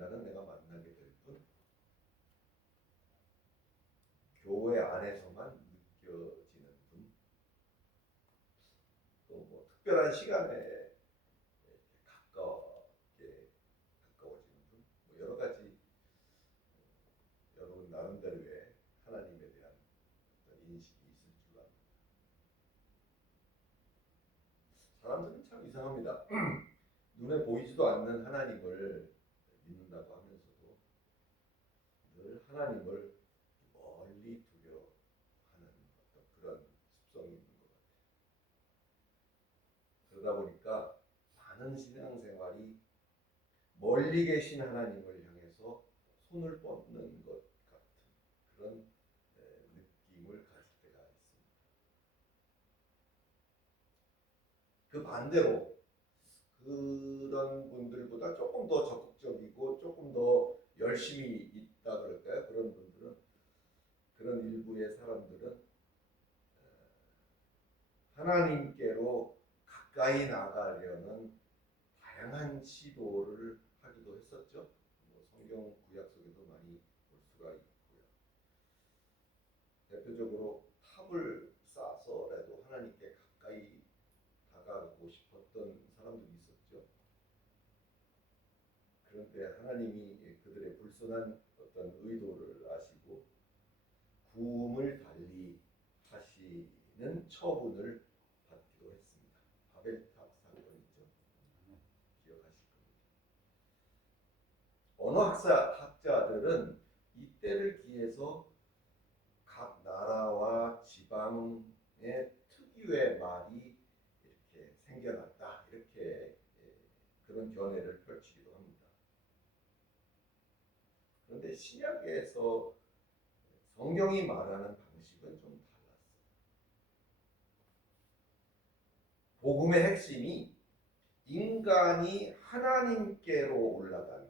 언젠가는 내가 만나게 될 분, 교회 안에서만 느껴지는 분, 또 뭐 특별한 시간에 가까워지는 분, 뭐 여러 가지 여러분 나름대로의 하나님에 대한 어떤 인식이 있을 줄 압니다. 사람들은 참 이상합니다. 눈에 보이지도 않는 하나님을 믿는다고 하면서도 늘 하나님을 멀리 두려워하는 어떤 그런 습성이 있는 것 같아요. 그러다 보니까 많은 신앙생활이 멀리 계신 하나님을 향해서 손을 뻗는 것 같은 그런 느낌을 가질 때가 있습니다. 그 반대로 그런 분들보다 조금 더 적극적이고 조금 더 열심히 있다 그럴까요? 그런 분들은, 그런 일부의 사람들은 하나님께로 가까이 나가려는 다양한 시도를 하기도 했었죠. 뭐 성경 구약 속에도 많이 볼 수가 있고요. 대표적으로 탑을 쌓아서라도 하나님께 가까이 다가가고 싶었던 사람들이 있었죠. 그런데 하나님이 그들의 불순한 어떤 의도를 아시고 구음을 달리 하시는 처분을 받기도 했습니다. 바벨탑 사건이죠. 기억하실 겁니다. 언어학자들은 이때를 기해서 각 나라와 지방의 특유의 말이 이렇게 생겨났다, 이렇게 그런 견해를 펼치기도 합니다. 그런데 신약에서 성경이 말하는 방식은 좀 달랐어요. 복음의 핵심이 인간이 하나님께로 올라간,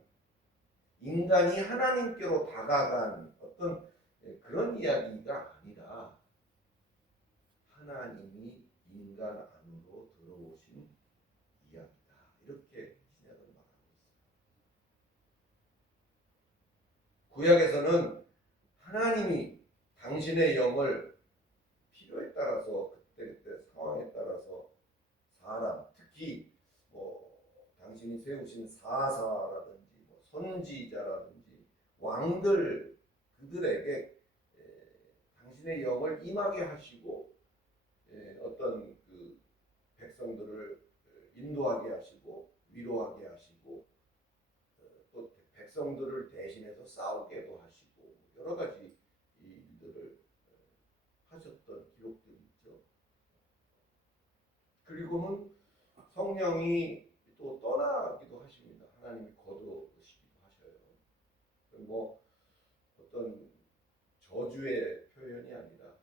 인간이 하나님께로 다가간 어떤 그런 이야기가 아니라 하나님이 인간 안으로 들어오신 이야기다, 이렇게 신약은 말하고 있어요. 구약에서는 하나님이 당신의 영을 필요에 따라서 그때 상황에 따라서 사람, 특히 뭐 당신이 세우신 사사라든지 뭐 선지자라든지 왕들, 그들에게 당신의 영을 임하게 하시고 어떤 그 백성들을 인도하게 하시고 위로하게 하시고 또 백성들을 대신해서 싸우게도 하시고 여러 가지 일들을 하셨던 기록들이 있죠. 그리고는 성령이 또 떠나기도 하십니다. 하나님이 거두시기도 하셔요. 뭐 어떤 저주의 표현이 아니라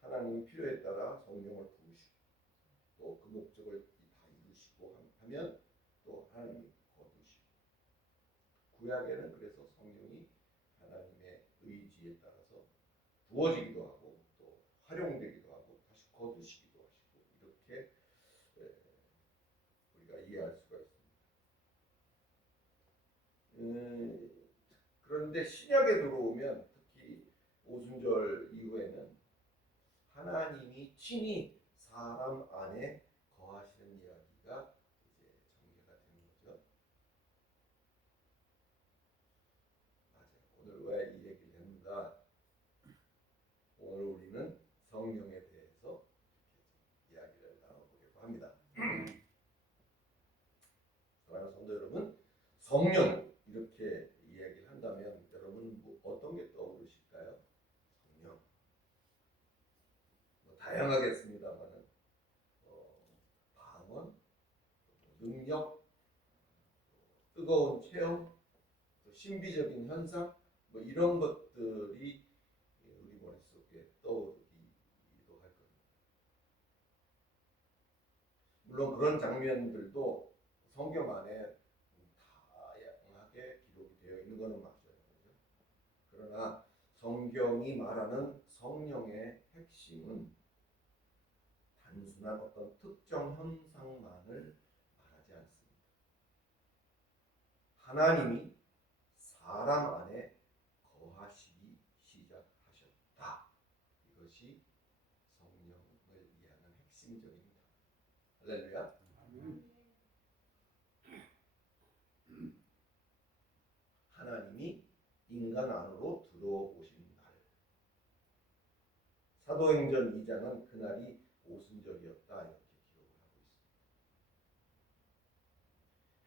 하나님이 필요에 따라 성령을 부으시고 또 그 목적을 다 이루시고 하면 또 하나님이 거두시고, 구약에는 그래서 성령이 하나님의 의지에 따라서 부어지기도 하고 또 활용되기도 하고 다시 거두시기도 하시고, 이렇게 우리가 이해할 수가 있습니다. 그런데 신약에 들어오면 특히 오순절 이후에는 하나님이 친히 사람 안에 거하시는 이야기가 이제 전개가 되는 거죠. 맞아요. 오늘 왜 이 얘기를 했는가? 오늘 우리는 성령에 대해서 이야기를 나눠보려고 합니다. 사랑하는 성도 여러분, 성령 이렇게 이야기를 한다면 여러분 뭐 어떤 게 떠오르실까요? 성령. 다양하겠습니다만은 방언, 능력, 뜨거운 체험, 신비적인 현상, 뭐 이런 것들이 우리 머릿속에 떠오르기도 할 겁니다. 물론 그런 장면들도 성경 안에 다양하게 기록이 되어 있는 것은 맞아요. 그렇죠? 그러나 성경이 말하는 성령의 핵심은 단순한 어떤 특정 현상만을 말하지 않습니다. 하나님이 사람 안에 거하시기 시작하셨다. 이것이 성령을 이해하는 핵심적인 단어. 할렐루야. 하나님이 인간 안으로 들어오신 날. 사도행전 2장은 그날이 오순절이었다 이렇게 기록을 하고 있습니다.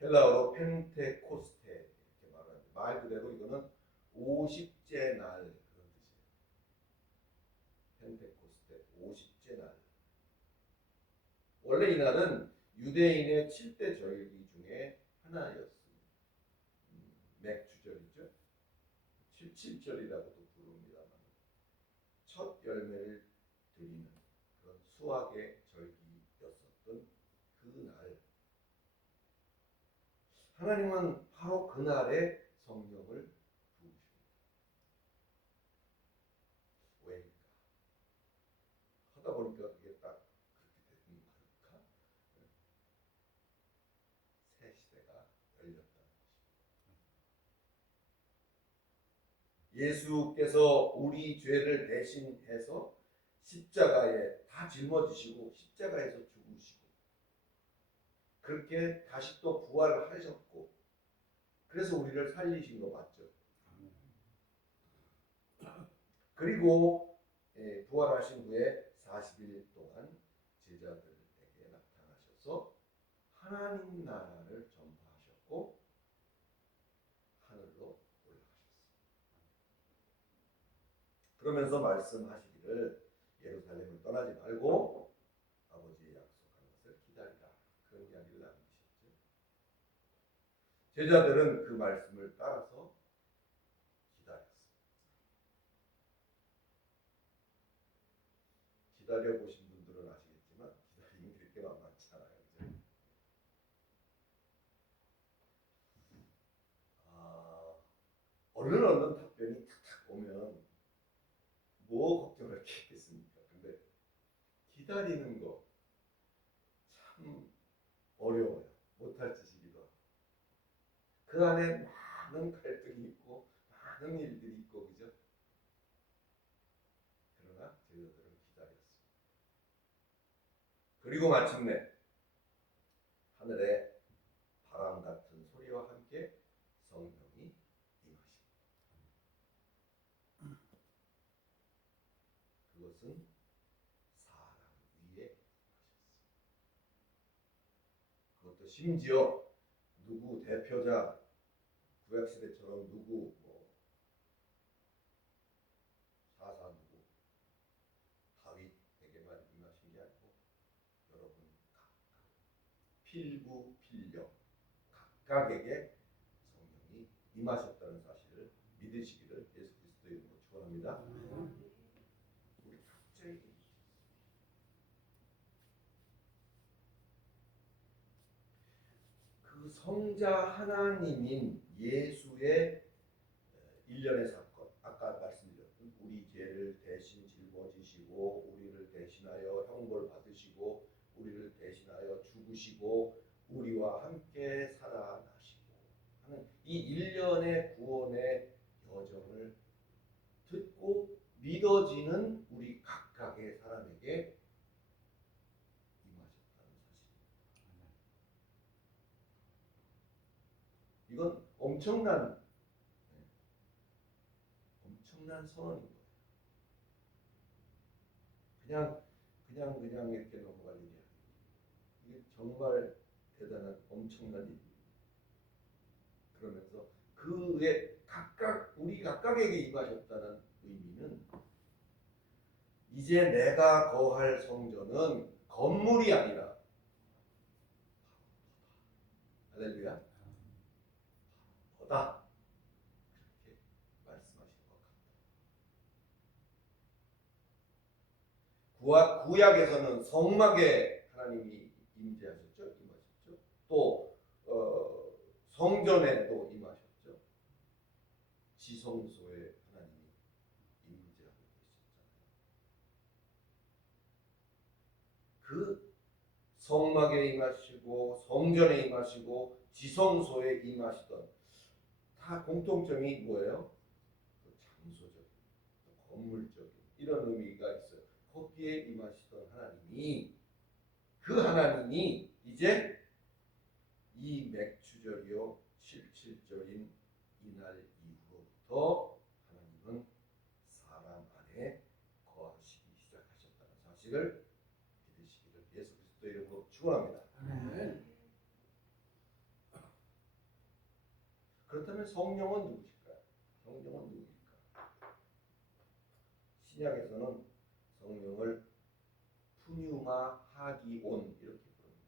헬라어로 펜테코스테 이렇게 말하는데 말 그대로 이거는 50째 날 그런 뜻이에요. 펜테코스테 50째 날. 원래 이날은 유대인의 7대 절기 중에 하나였습니다. 맥주절이죠. 77절이라고도 부릅니다만 첫 열매를 드리는 그런 수확의 절기였었던 그날, 하나님은 바로 그날에 성령을 부으십니다. 왜일까? 하다 보니까 그게 딱 그렇게 되는 걸까? 새 시대가 열렸다는 것입니다. 예수께서 우리 죄를 대신해서 십자가에 다 짊어지시고 십자가에서 죽으시고 그렇게 다시 또 부활을 하셨고 그래서 우리를 살리신 거 맞죠? 그리고 부활하신 후에 40일 동안 제자들에게 나타나셔서 하나님 나라를 전파하셨고 하늘로 올라가셨습니다. 그러면서 말씀하시기를 예루살렘을 떠나지 말고 아버지의 약속한 것을 기다리라. 그런 이야기를 남기셨죠. 제자들은 그 말씀을 따라서 기다렸습니다. 기다려보신 분들은 아시겠지만 기다림이 그렇게 만만치 않아요. 그죠? 얼른 답변이 탁탁 오면 뭐 걱정할 게 있겠습니까? 근데 기다리는 거 참 어려워요. 못할 짓이기도 하고. 그 안에 많은 갈등이 있고 많은 일들이 있고 그죠? 그러나 제자들은 기다렸습니다. 그리고 마침내 하늘에 바람 같은 소리와 함께 성령이 임하십니다. 그것은 사람 위에 임하셨습니다. 그것도 심지어 누구 대표자 구약시대처럼 누구 사사 누구 다윗에게만 임하신 게 아니고 여러분 각각 필부 필력 각각에게 성령이 임하셨다는 사실을 믿으시기를 예수 그리스도의 이름으로 축원합니다. 우리 각자에게 그 성자 하나님인 예수의 일련의 사건, 아까 말씀드렸던 우리 죄를 대신 짊어지시고 우리를 대신하여 형벌 받으시고 우리를 대신하여 죽으시고 우리와 함께 살아나시고 하는 이 일련의 구원의 여정을 듣고 믿어지는 우리 각각의 사람에게 임하셨다는 사실입니다. 이건 엄청난 선언인 거예요. 그냥 이렇게 넘어갈 일이 아니에요. 이게 정말 대단한 엄청난 일입니다. 그러면서 그의 우리 각각에게 임하셨다는 의미는 이제 내가 거할 성전은 건물이 아니라 할렐루야 너다 그렇게 말씀하신 것 같아요. 구약에서는 성막에 하나님이 임하셨죠. 또 성전에도 임하셨죠. 지성소에 하나님이 임재하고 계셨잖아요. 그 성막에 임하시고 성전에 임하시고 지성소에 임하시던 다 공통점이 뭐예요? 또 장소적인, 또 건물적인 이런 의미가 있어요. 거기에 임하시던 하나님이 그 하나님이 이제 이 맥추절이요 77절인 이날 이후로부터 하나님은 사람 안에 거하시기 시작하셨다는 사실을 믿으시기를 예수 그리스도 이름으로 축원합니다. 그렇다면 성령은 누구실까요? 성령은 누구일까? 신약에서는 성령을 푸뉴마 하기온 이렇게 부릅니다.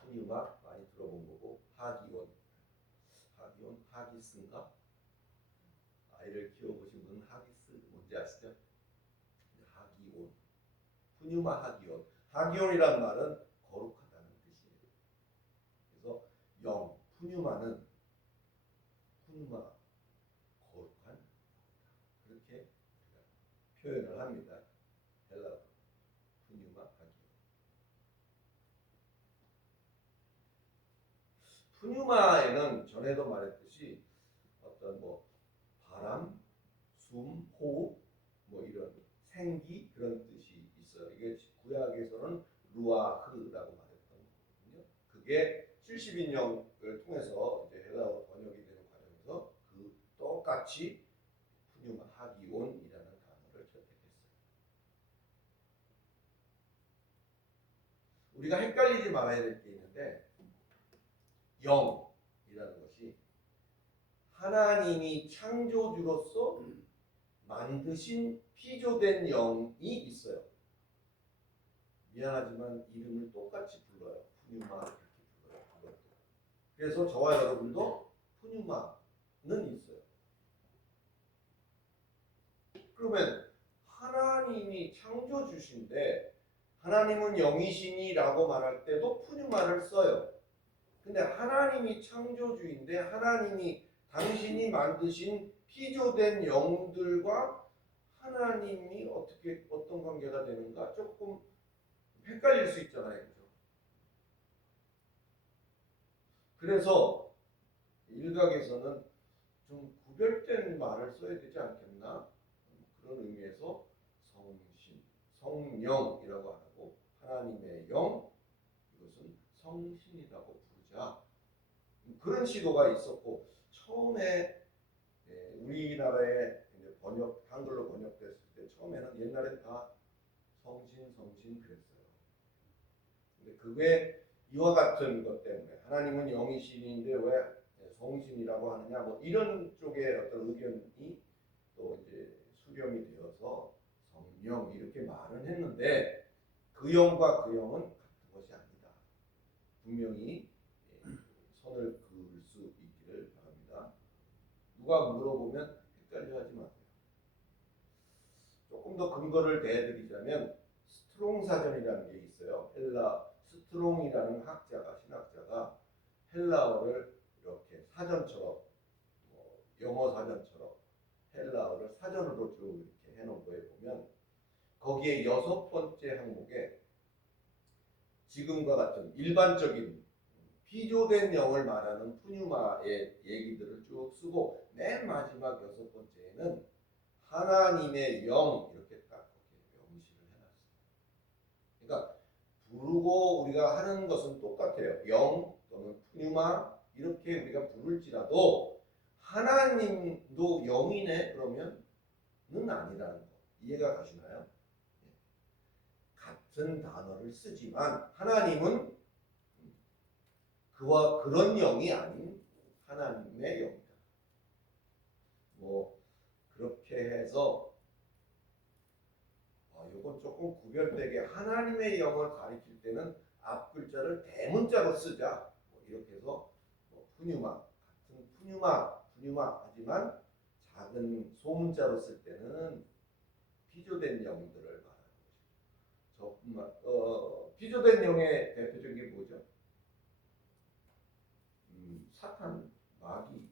푸뉴마 많이 들어본 거고 하기온, 하기온 하기스인가? 아이를 키워보신 분은 하기스 뭔지 아시죠? 하기온, 푸뉴마 하기온. 하기온이란 말은 거룩하다는 뜻이에요. 그래서 영, 푸뉴마 거룩한 그렇게 표현을 합니다. 헬라어 푸뉴마 하기온. 푸뉴마에는 전에도 말했듯이 어떤 뭐 바람, 숨, 호흡, 뭐 이런 생기 그런 뜻이 있어요. 이게 구약에서는 루아흐라고 말했던 거거든요. 그게 70인용을 통해서 이제 헬라어 번역이 되는 과정에서 그 똑같이 푸뉴마 하기온이라는 단어를 채택했어요. 우리가 헷갈리지 말아야 될 게 있는데 영이라는 것이 하나님이 창조주로서 만드신 피조된 영이 있어요. 미안하지만 이름을 똑같이 불러요. 푸뉴마 이렇게 불러요. 그래서 저와 여러분도 푸뉴마는 있어요. 그러면 하나님이 창조주신데 하나님은 영이시니라고 말할 때도 푸뉴마를 써요. 근데 하나님이 창조주인데 하나님이 당신이 만드신 피조된 영들과 하나님이 어떻게 어떤 관계가 되는가 조금 헷갈릴 수 있잖아요. 그죠? 그래서 일각에서는 좀 구별된 말을 써야 되지 않겠나? 그런 의미에서 성신, 성령이라고 안 하고 하나님의 영, 이것은 성신이라고 부르자. 그런 시도가 있었고 처음에 우리나라에 번역 한글로 번역됐을 때 처음에는 옛날엔 다 성신 그랬어요. 근데 그게 이와 같은 것 때문에 하나님은 영이신인데 왜 성신이라고 하느냐 뭐 이런 쪽의 어떤 의견이 또 이제 수렴이 되어서 성령 이렇게 말은 했는데 그 영과 그 영은 같은 것이 아니다. 분명히 선을 그을 수 있기를 바랍니다. 누가 물어보면 헷갈려하지 마세요. 조금 더 근거를 대드리자면 스트롱 사전이라는 게 있어요. 헬라 스트롱이라는 신학자가 헬라어를 이렇게 사전처럼 영어 사전처럼 헬라어를 사전으로 쭉 이렇게 해놓은 거에 보면 거기에 6번째 항목에 지금과 같은 일반적인 피조된 영을 말하는 푸뉴마의 얘기들을 쭉 쓰고 맨 마지막 6번째에는 하나님의 영 이렇게 딱 명시를 해놨어요. 그러니까 부르고 우리가 하는 것은 똑같아요. 영 또는 푸뉴마 이렇게 우리가 부를지라도 하나님도 영이네 그러면은 아니라는 거 이해가 가시나요? 같은 단어를 쓰지만 하나님은 그와 그런 영이 아닌 하나님의 영이다. 뭐 그렇게 해서 이건 조금 구별되게 하나님의 영을 가리킬 때는 앞 글자를 대문자로 쓰자. 뭐 이렇게 해서 푸뉴마 같은 푸뉴마 하지만 작은 소문자로 쓸 때는 피조된 영들을 말하는 것이죠. 피조된 영의 대표적인 게 뭐죠? 사탄, 마귀,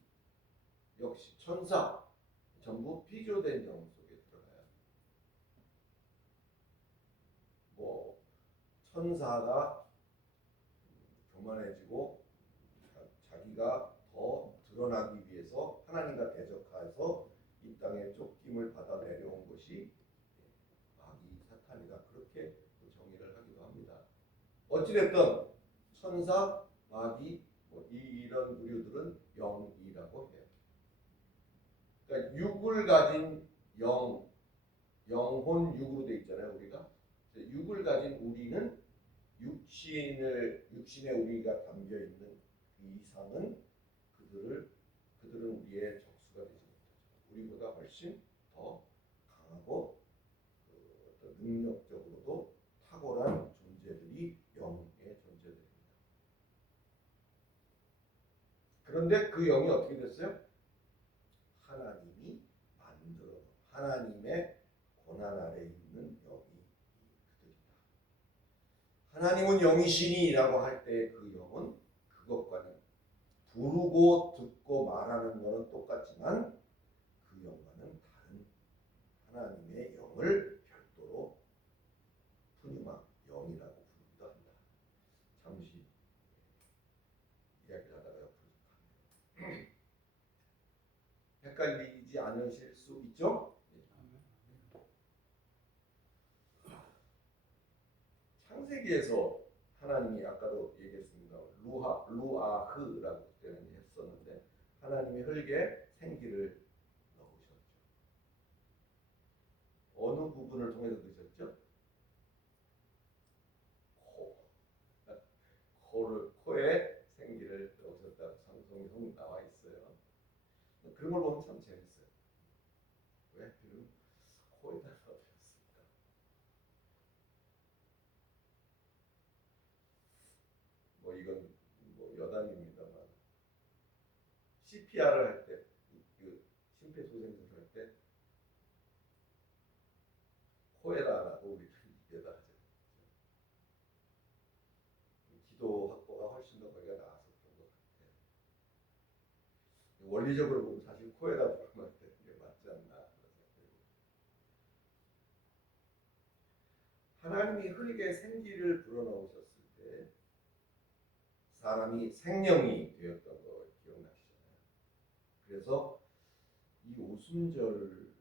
역시 천사 전부 피조된 영 속에 들어가요. 뭐 천사가 교만해지고 자기가 더 드러나기 위해서 하나님과 대적하여서 이 땅에 쫓김을 받아 내려온 것이 마귀 사탄이다. 그렇게 정의를 하기도 합니다. 어찌됐든 천사, 마귀 이런 부류들은 영이라고 해요. 그러니까 육을 가진 영혼 육으로 돼 있잖아요. 우리가 육을 가진 우리는 육신의 우리가 담겨 있는 그 이상은 그들은 우리의 적수가 되지 못하죠. 우리보다 훨씬 더 강하고 어떤 능력적으로도 탁월한 존재들이 영의 존재들입니다. 그런데 그 영이 어떻게 됐어요? 하나님이 만들어 하나님의 권한 아래 있는 영이 그들이다. 하나님은 영이시니라고 할 때 그 영은 그것과는 부르고 듣고 말하는 것은 똑같지만 그 영과는 다른 하나님의 영을 별도로 푸뉴마 영이라고 부르기도 한다. 잠시 이야기를 하다가 옆으로 헷갈리지 않으실 수 있죠? 창세기에서 하나님이 아까도 얘기했습니다. 루아흐라고 그때는 했었는데 하나님이 흙에 생기를 넣으셨죠. 어느 부분을 통해서 넣으셨죠? 코에 생기를 넣으셨다고 성경에 나와 있어요. 그런 걸 보면 참 재밌어요. 왜 하필 코에다 넣으셨을까? 이건 여담입니다만 CPR을 할 때, 그 심폐소생술 할 때 코에다 안 하고 우리 입에다 하죠. 기도 확보가 훨씬 더 거기가 나았었던 것 같아요. 원리적으로 보면 사실 코에다 부르면 되는 게 맞지 않나. 하나님이 흙에 생기를 불어넣으셨을 때 사람이 생명이 되었던 거 기억나시잖아요. 그래서 이 오순절의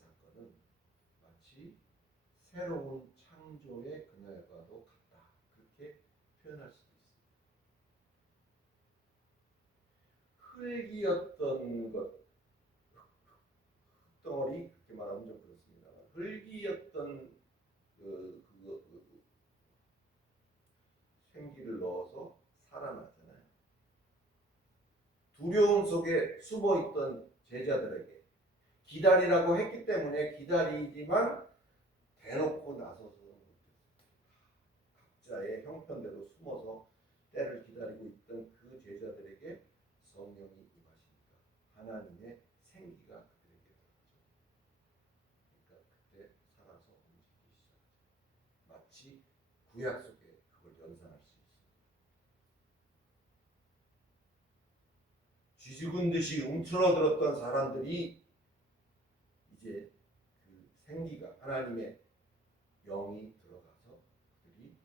사건은 마치 새로운 창조의 그날과도 같다. 그렇게 표현할 수도 있습니다. 흙이었던 것, 흙덩어리 그렇게 말하면 좀 그렇습니다만 흙이었던 생기를 넣어서 살아나잖아요. 두려움 속에 숨어있던 제자들에게 기다리라고 했기 때문에 기다리지만 대놓고 나서서 각자의 형편대로 숨어서 때를 기다리고 있던 그 제자들에게 성령이 임하시니까 하나님의 생기가 그들에게 들어가죠. 그러니까 그때 살아서 움직이기 시작하죠. 마치 구약 속에 그걸 연상할 수 있습니다. 쥐죽은 듯이 움츠러들었던 사람들이 이제 그 생기가 하나님의 영이 들어가서 그들이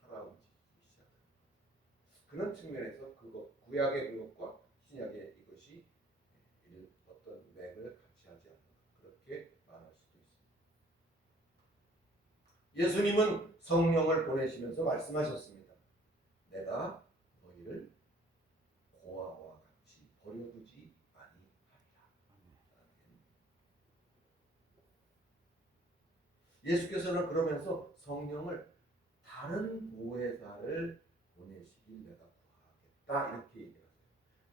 살아 움직이기 시작합니다. 그런 측면에서 그것 구약의 그것과 신약의 이것이 어떤 맥을 같이 하지 않는가 그렇게 말할 수도 있습니다. 예수님은 성령을 보내시면서 말씀하셨습니다. 내가 너희를 고아와 같이 버려두지 아니하리라. 예수께서는 그러면서 성령을 다른 보혜사를 보내시길 내가 구하겠다 이렇게 얘기하세요.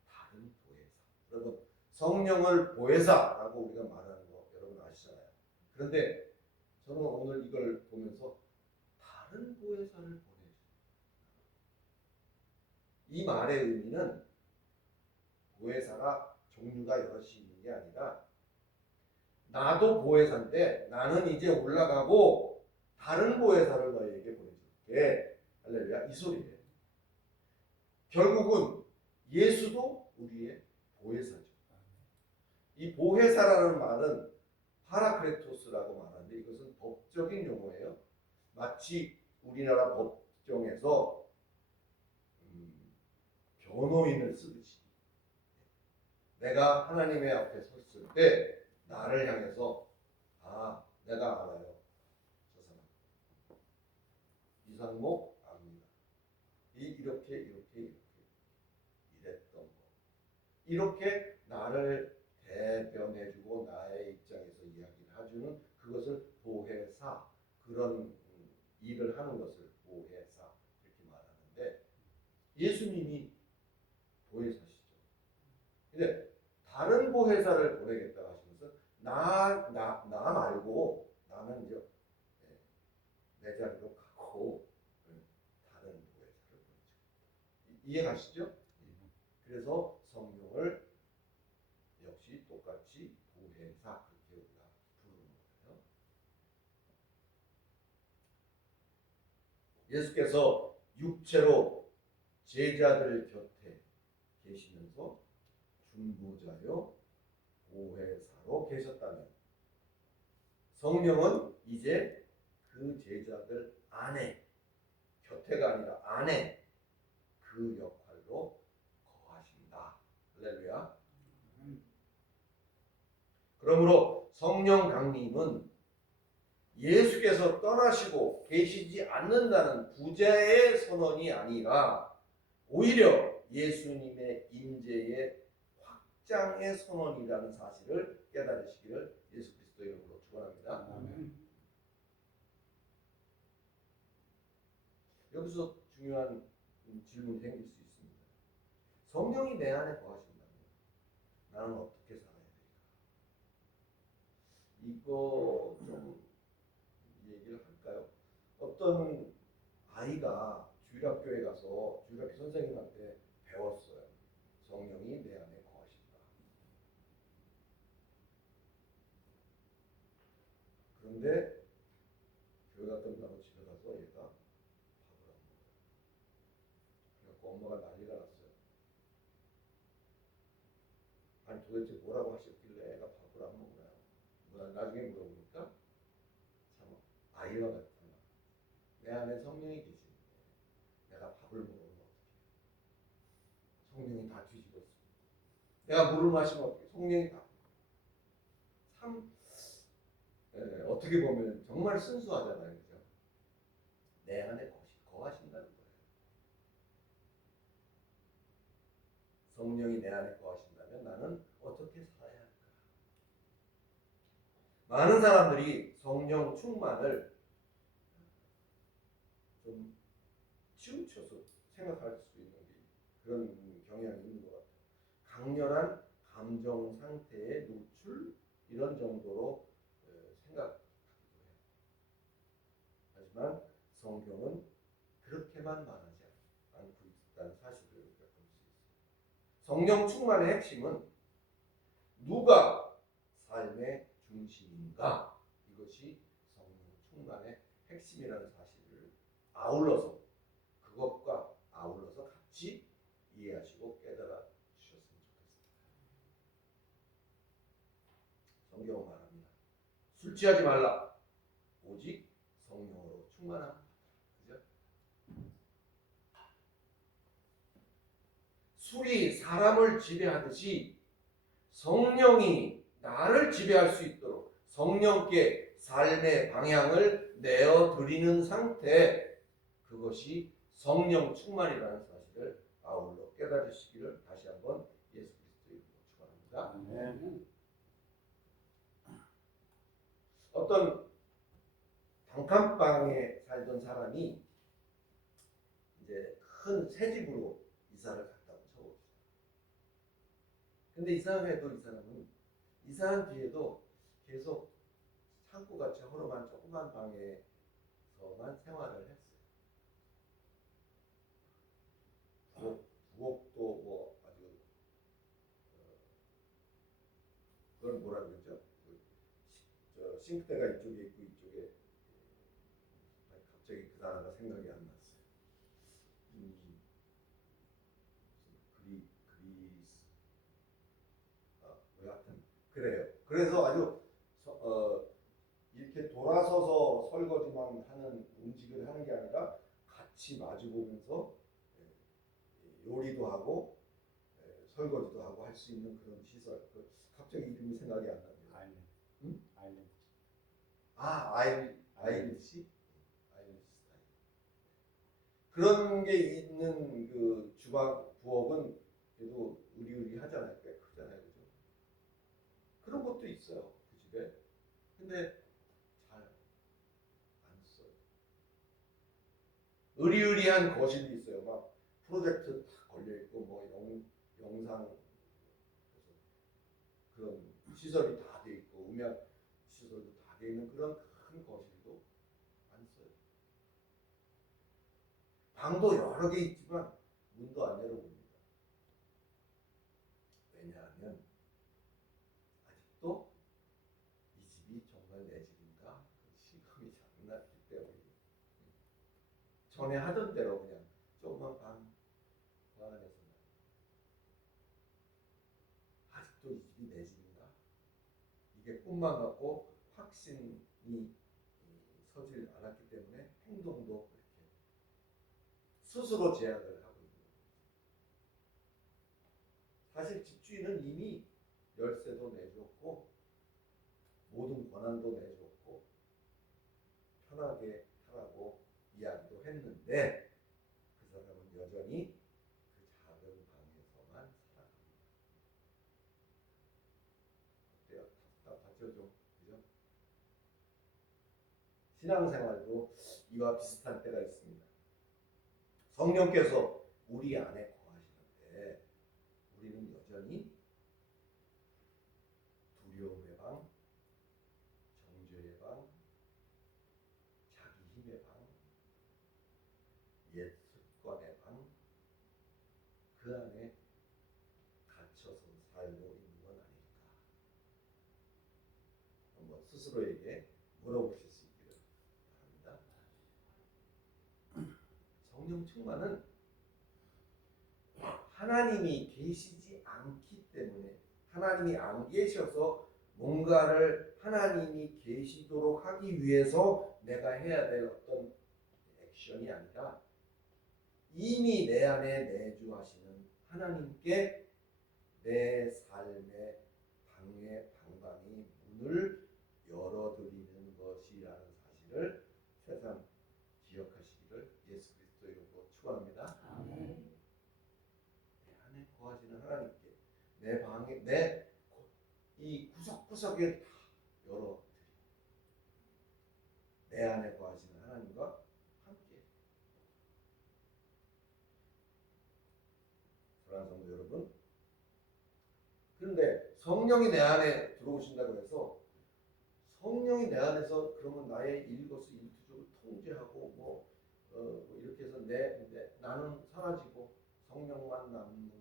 다른 보혜사. 여러분 성령을 보혜사라고 우리가 말하는 거 여러분 아시잖아요. 그런데 저는 오늘 이걸 보면서 다른 보혜사를 보내주는 이 말의 의미는 보혜사가 종류가 여럿이 있는 게 아니라 나도 보혜사인데 나는 이제 올라가고 다른 보혜사를 너희에게 보내줄게. 할렐루야. 이 소리예요. 결국은 예수도 우리의 보혜사죠. 이 보혜사라는 말은 파라크레토스라고 말하는데 이것은 법적인 용어예요. 마치 우리나라 법정에서 변호인을 쓰듯이 내가 하나님의 앞에 섰을 때 나를 향해서 내가 알아요. 저 사람 이상목 압니다. 이렇게 이랬던 거. 이렇게 나를 대변해주고 나의 입장에서 이야기를 해주는 그것을 보혜사, 그런 일을 하는 것을 보혜사 이렇게 말하는데, 예수님이 보혜사시죠. 근데 다른 보혜사를 보내겠다고 하시면서 나 말고 나는 이제 내 자리로 가고 다른 보혜사를 보내죠. 이해가시죠? 그래서 성령을 역시 똑같이 보혜사 그렇게 우리가 부르는 거예요. 예수께서 육체로 제자들 곁에 계시면서 중보자요 보혜사로 계셨다면, 성령은 이제 그 제자들 안에, 곁에가 아니라 안에 그 역할로 거하신다. 할렐루야. 그러므로 성령 강림은 예수께서 떠나시고 계시지 않는다는 부재의 선언이 아니라 오히려 예수님의 임재의 확장의 선언이라는 사실을 깨달으시기를 예수 그리스도 이름으로 축원합니다. 여기서 중요한 질문이 생길 수 있습니다. 성령이 내 안에 거하신다면 나는 어떻게 살아야 될까? 이거 좀 얘기를 할까요? 어떤 아이가 주일학교에 가서 주일학교 선생님한테 배웠어요. 성령이 내 안에 거하신다. 그런데 교회가 끝나고 집에 가서 얘가 밥을 안 먹어요. 그래서 엄마가 난리가 났어요. 아니 도대체 뭐라고 하셨길래 애가 밥을 안 먹나요? 나중에 물어보니까 참 아이와 같은 내 안에 성령이 계시는데 내가 밥을 먹으면 어떡해? 성령이 다 뒤집었어. 내가 물을 마시면 어떡해? 성령이 다. 참 어떻게 보면 정말 순수하잖아요. 그죠? 내 안에 거하신다는 거예요. 성령이 내 안에 거하신다면 나는 어떻게 살아야 할까? 많은 사람들이 성령 충만을 좀 치우쳐서 생각할 수 있는 그런 경향이 있는 것 같아요. 강렬한 감정 상태의 노출 이런 정도로 생각하기도 해요. 하지만 성경은 그렇게만 말하지 않고 있다는 사실을 우리가 볼 수 있습니다. 성령 충만의 핵심은 누가 삶의 중심인가, 이것이 성령 충만의 핵심이라는 사실을 그것과 아울러서 같이 이해하시고 깨달아 주셨으면 좋겠습니다. 성경은 말합니다. 술 취하지 말라. 오직 성령으로 충만함. 그죠? 술이 사람을 지배하듯이 성령이 나를 지배할 수 있도록 성령께 삶의 방향을 내어드리는 상태, 그것이 성령 충만이라는 사실을 아울러 깨달으시기를 다시 한번 예수 그리스도의 이름으로 축원합니다. 어떤 단칸방에 살던 사람이 이제 큰 새 집으로 이사를 갔다고 쳐봅시다. 근데 이사해도 이 사람은 이사한 뒤에도 계속 창고같이 허름한 조그만 방에서만 생활을 했어요. 부엌도 뭐 아주 그걸 뭐라 그러죠? 싱크대가 이쪽에 있고 이쪽에 갑자기 그 단어가 생각이 안 났어요. 여하튼 그래요. 그래서 아주 이렇게 돌아서서 설거지만 하는 음식을 하는 게 아니라 같이 마주보면서 요리도 하고 설거지도 하고 할 수 있는 그런 시설. 갑자기 이름이 생각이 안 나네요. 아일랜드. 응? 아일랜드. 아일리시? 아일리시 스타일. 그런 게 있는 그 주방 부엌은 그래도 의리의리하잖아요. 꽤 크잖아요, 그죠? 그런 것도 있어요, 그 집에. 근데 잘 안 써요. 의리의리한 거실이 있어요. 막 프로젝트 딱 걸려 있고 뭐 영상 그런 시설이 다 돼 있고 음향 시설도 다 돼 있는 그런 큰 거실도 안 써요. 방도 여러 개 있지만 문도 안 열어봅니다. 왜냐하면 아직도 이 집이 정말 내 집인가 그 실감이 잘 안 났기 때문에 전에 하던 대로 그냥 조그만 방 안에서 아직도 이 집이 내 집인가 이게 꿈만 같고 확신이 서질 않았기 때문에 행동도 이렇게 스스로 제약을 하고 있는 거예요. 사실 집주인은 이미 열쇠도 내줬고 모든 권한도 내줬고 편하게 하라고 이야기도 했는데 그 사람은 여전히 그 작은 방에서만 살아갑니다. 어때요? 답답하죠 좀, 그죠? 신앙생활도 이와 비슷한 때가 있습니다. 성령께서 우리 안에 거하시는데 우리는 여전히 두려움의 방, 정죄의 방, 자기 힘의 방, 옛 습관의 방, 그 안에 갇혀서 살고 있는 건 아닐까. 한번 스스로에게 물어보실 수 있기를 바랍니다. 성령 충만은 하나님이 계시지 않기 때문에 하나님이 안 계셔서 뭔가를 하나님이 계시도록 하기 위해서 내가 해야 될 어떤 액션이 아니라 이미 내 안에 내주하시는 하나님께 내 삶의 방방이 문을 열어드리는 것이라는 사실을 세상 기억하시기를 예수 그리스도 이름으로 축원합니다. 아멘. 내 안에 거하시는 하나님께 내 방에 내 이 구석구석에 다 열어드리고 내 안에 거하시는 하나님과 함께. 사랑하는 성도 여러분, 그런데 성령이 내 안에 들어오신다고 해서 성령이 내 안에서 그러면 나의 일거수일투족을 통제하고 이렇게 해서 나는 사라지고 성령만 남는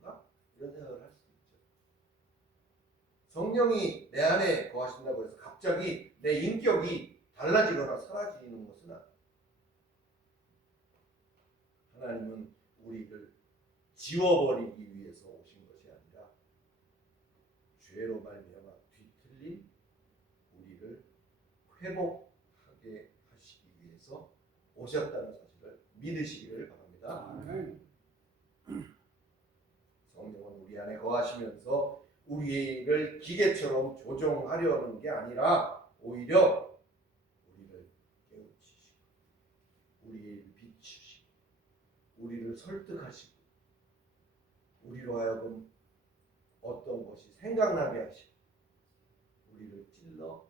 건가? 이런 생각을 할 수도 있죠. 성령이 내 안에 거하신다고 해서 갑자기 내 인격이 달라지거나 사라지는 것은 아니에요. 하나님은 우리를 지워버리기 위해서 오신 것이 아니라 죄로 말미암아 뒤틀린 우리를 회복하게 하시기 위해서 오셨다는 사실을 믿으시기를 바랍니다. 아멘. 성령은 우리 안에 거하시면서 우리를 기계처럼 조종하려는 게 아니라 오히려 우리를 깨우치시고 우리를 비추시고 우리를 설득하시고 우리로 하여금 어떤 것이 생각나게 하시고 우리를 찔러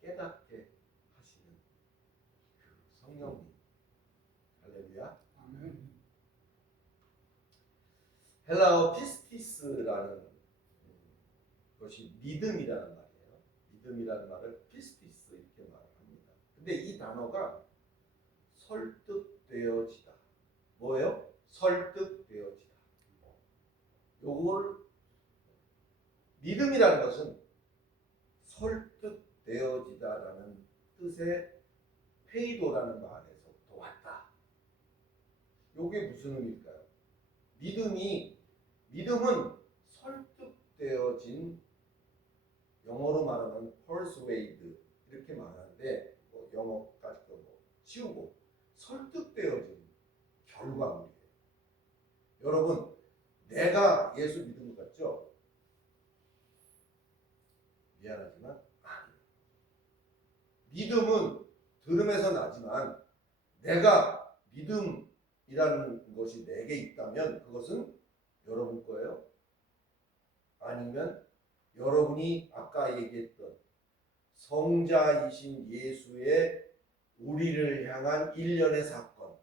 깨닫게 하시는 그 성령님. 할렐루야. 아멘. 헬라어 피스티스라는 것이 믿음이라는 말이에요. 믿음이라는 말을 피스티스 이렇게 말합니다. 근데 이 단어가 설득되어지다. 뭐예요? 설득되어지다. 요걸 믿음이라는 것은 설득되어지다라는 뜻의 페이도라는 말에서부터 왔다. 요게 무슨 의미일까요? 믿음은 설득되어진, 영어로 말하면 persuade 이렇게 말하는데 영어까지도 치우고 설득되어진 결과물이에요. 여러분, 내가 믿음은 들음에서 나지만 내가 믿음이라는 것이 내게 있다면 그것은 여러분 거예요? 아니면 여러분이 아까 얘기했던 성자이신 예수의 우리를 향한 일련의 사건,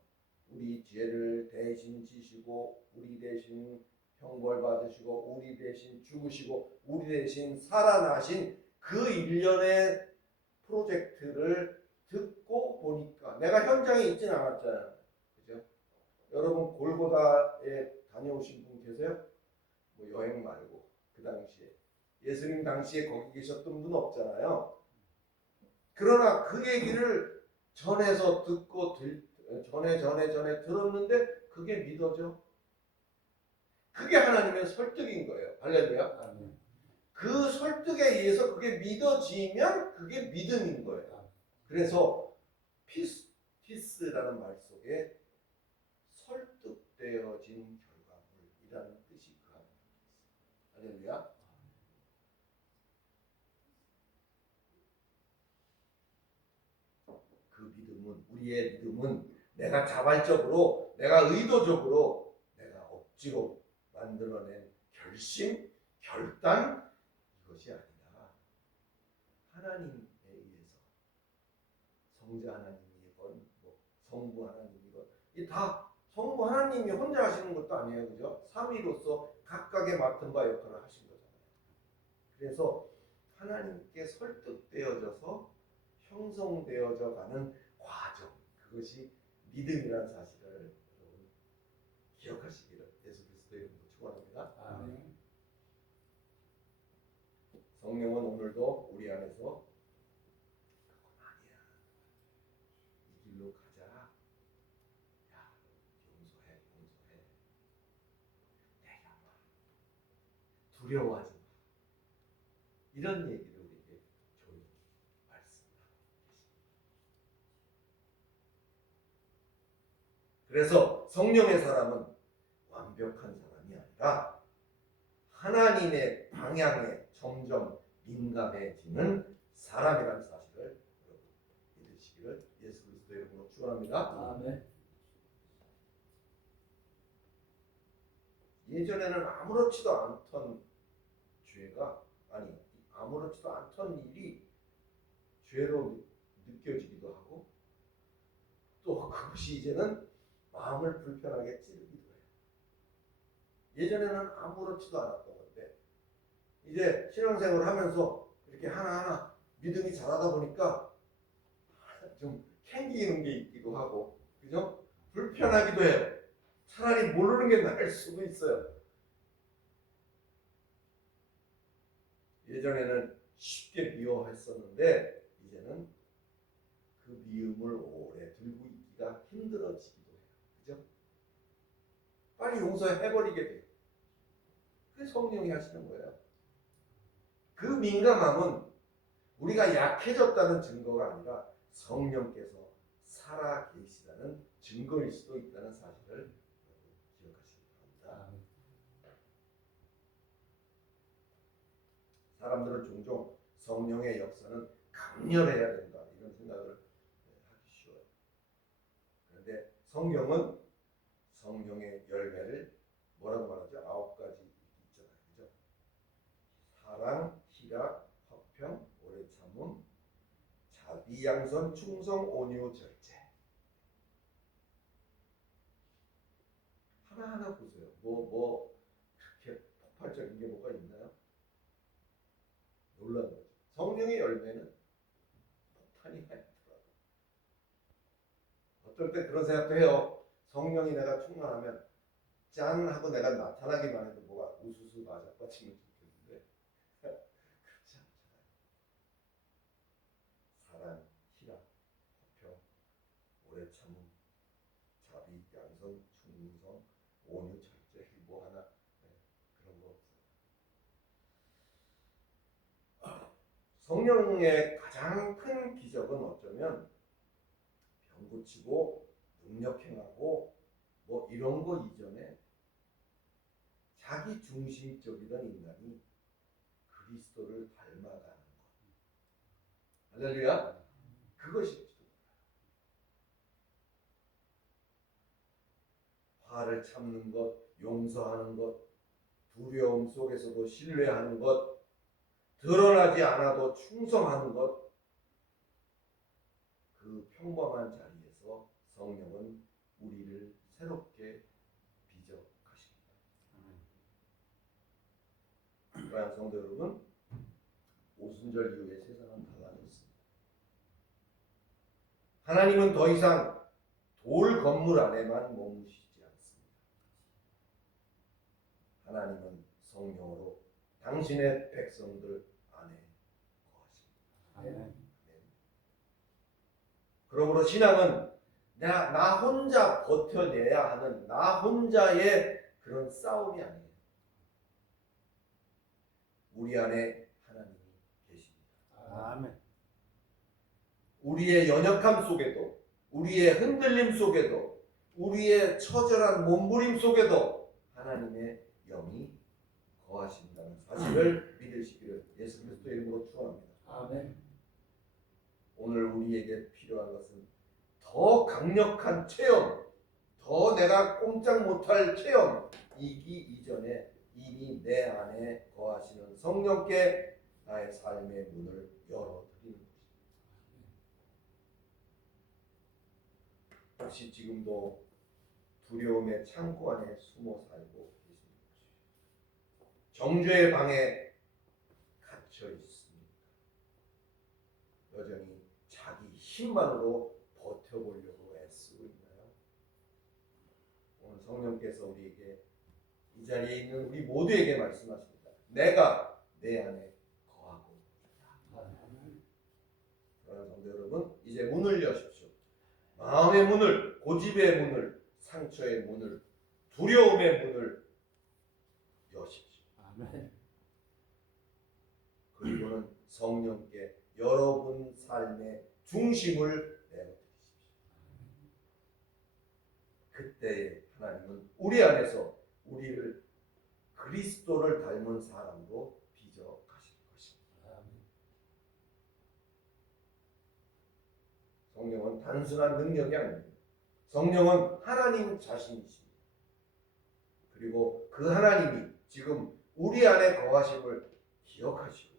우리 죄를 대신 지시고 우리 대신 형벌 받으시고 우리 대신 죽으시고 우리 대신 살아나신 그 일련의 프로젝트를 듣고 보니까 내가 현장에 있진 않았잖아요. 그죠? 여러분 골고다에 다녀오신 분 계세요? 뭐 여행 말고 그 당시에 예수님 당시에 거기 계셨던 분 없잖아요. 그러나 그 얘기를 전해서 듣고 전에 들었는데 그게 믿어져. 그게 하나님의 설득인 거예요. 할렐루야. 그 설득에 의해서 그게 믿어지면 그게 믿음인 거예요. 그래서 피스라는 말 속에 설득되어진 결과물이라는 뜻이 그 안에 있어요. 할렐루야. 그 믿음은, 우리의 믿음은 내가 자발적으로, 내가 의도적으로, 내가 억지로 만들어낸 결심, 결단, 이것이 아니라 하나님에 의해서, 성자 하나님이건 뭐 성부 하나님이건 이 다 성부 하나님이 혼자 하시는 것도 아니에요. 그죠? 삼위로서 각각의 맡은 바 역할을 하신 거잖아요. 그래서 하나님께 설득되어져서 형성되어져 가는 과정, 그것이 믿음이라는 사실을 여러분 기억하시기를 예수 그리스도의 이름으로 축원합니다. 아멘. 성령은 오늘도 우리 안에서 그건 아니야, 이 길로 가자, 야 용서해, 때려봐, 두려워하지 마, 이런 얘기를 우리에게 조용히 말씀하고 계십니다. 그래서 성령의 사람은 완벽한 사람이 아니라 하나님의 방향에 점점 민감해지는 사람이라는 사실을 여러분 믿으시기를 예수 그리스도의 이름으로 축원합니다. 아멘. 예전에는 아무렇지도 않던 죄가, 아니 아무렇지도 않던 일이 죄로 느껴지기도 하고, 또 그것이 이제는 마음을 불편하게 찌르기도 해요. 예전에는 아무렇지도 않았던 건데 이제 신앙생활을 하면서 이렇게 하나하나 믿음이 자라다 보니까 좀 캥기는 게 있기도 하고, 그죠? 불편하기도 해요. 차라리 모르는 게 나을 수도 있어요. 예전에는 쉽게 미워했었는데 이제는 그 미움을 오래 들고 있기가 힘들어지기도 해요. 그죠? 빨리 용서해버리게 돼요. 그게 성령이 하시는 거예요. 그 민감함은 우리가 약해졌다는 증거가 아니라 성령께서 살아 계시다는 증거일 수도 있다는 사실을 기억하시기 바랍니다. 사람들은 종종 성령의 역사는 강렬해야 된다, 이런 생각을 하기 쉬워요. 그런데 성경은 성령의 열매를 뭐라고 말하죠? 9가지 있잖아요. 그죠? 사랑, 희락, 화평, 오래 참음, 자비, 양선, 충성, 온유, 절제. 하나하나 보세요. 뭐 그렇게 폭발적인 게 뭐가 있나요? 놀라운 거죠. 성령의 열매는 폭탄이 아니더라고요. 어떨 때 그런 생각도 해요. 성령이 내가 충만하면 짠 하고 내가 나타나기만 해도 뭐가 우수수 맞아빠지면 좋겠는데 그렇지 않잖아요. 사랑, 희락, 화평, 오래 참음, 자비, 양선, 충성, 온유, 절제, 뭐 하나 그런 거 없어요. 성령의 가장 큰 기적은 어쩌면 병 고치고 능력 행하고 뭐 이런 거 이전에 자기 중심적이던 인간이 그리스도를 닮아가는 것. 할렐루야. 그것일지도 몰라요. 화를 참는 것, 용서하는 것, 두려움 속에서도 신뢰하는 것, 드러나지 않아도 충성하는 것, 그 평범한 자리에서 성령은 우리를 새롭게 빚어 가십니다. 사랑하는 성도 여러분, 오순절 이후에 세상은 달라졌습니다. 하나님은 더 이상 돌 건물 안에만 머무시지 않습니다. 하나님은 성령으로 당신의 백성들 안에 거하십니다. 아멘. 그러므로 신앙은 나 혼자 버텨내야 하는 나 혼자의 그런 싸움이 아니에요. 우리 안에 하나님이 계십니다. 아멘. 우리의 연약함 속에도, 우리의 흔들림 속에도, 우리의 처절한 몸부림 속에도 하나님의 영이 거하신다는 사실을 믿으시기를 예수 그리스도의 이름으로 축원합니다. 아멘. 오늘 우리에게 필요한 것은 더 강력한 체험, 더 내가 꼼짝 못할 체험이기 이전에 이미 내 안에 거하시는 성령께 나의 삶의 문을 열어드리는 것입니다. 혹시 지금도 두려움의 창고 안에 숨어 살고 계십니까? 정죄의 방에 갇혀 있습니까? 여전히 자기 힘만으로 버텨보려고 애쓰고 있나요? 오늘 성령께서 우리에게 이 자리에 있는 우리 모두에게 말씀하십니다. 내가 내 안에 거하고 있다. 그러나 성도 여러분, 이제 문을 여십시오. 마음의 문을, 고집의 문을, 상처의 문을, 두려움의 문을 여십시오. 아멘. 그리고는 성령께 여러분 삶의 중심을 내어드리십시오. 그때 하나님은 우리 안에서 우리를 그리스도를 닮은 사람으로 빚어 가실 것입니다. 성령은 단순한 능력이 아닙니다. 성령은 하나님 자신이십니다. 그리고 그 하나님이 지금 우리 안에 거하심을 기억하시고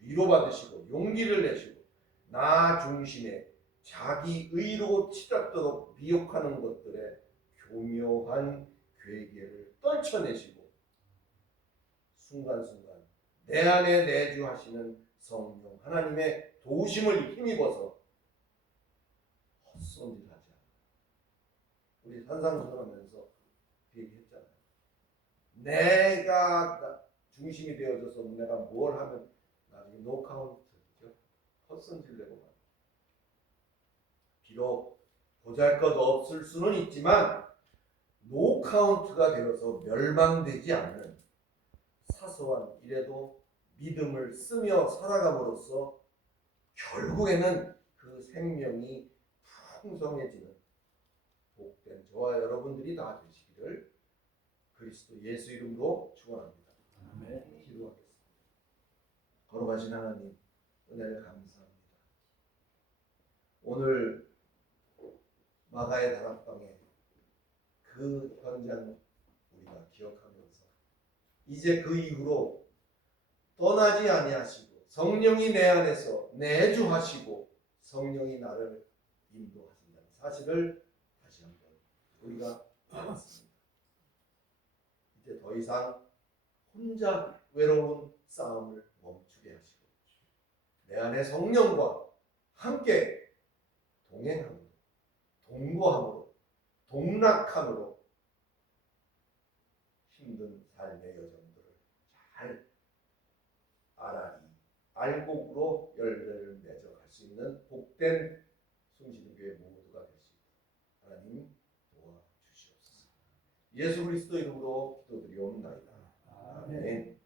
위로받으시고 용기를 내시고 나 중심에 자기 의로 치닫도록 미혹하는 것들의 교묘한 괴계를 떨쳐내시고 순간순간 내 안에 내주하시는 성령 하나님의 도우심을 힘입어서 헛손질하지 않아. 우리 산상수훈하면서 그 얘기했잖아요. 내가 중심이 되어져서 내가 뭘 하면 나중에 노카운트죠. 헛손질되고 말. 비록 보잘것없을 수는 있지만 노카운트가 되어서 멸망되지 않는 사소한 일에도 믿음을 쓰며 살아감으로써 결국에는 그 생명이 풍성해지는 복된 저와 여러분들이 다 되시기를 그리스도 예수 이름으로 축원합니다. 아멘. 기도하겠습니다. 거룩하신 하나님, 은혜를 감사합니다. 오늘 마가의 다락방에 그 현장 우리가 기억하면서 이제 그 이후로 떠나지 아니하시고 성령이 내 안에서 내주하시고 성령이 나를 인도하신다는 사실을 다시 한번 우리가 알았습니다. 이제 더 이상 혼자 외로운 싸움을 멈추게 하시고 내 안에 성령과 함께 동행함으로 동거함으로 동락함으로 힘든 삶의 여정들을 잘 알아이 알곡으로 열매를 맺어 갈 수 있는 복된 숨쉬는 교회 모두가 될 수 있도록 하나님 도와주시옵소서. 예수 그리스도 이름으로 기도드리옵나이다. 아멘.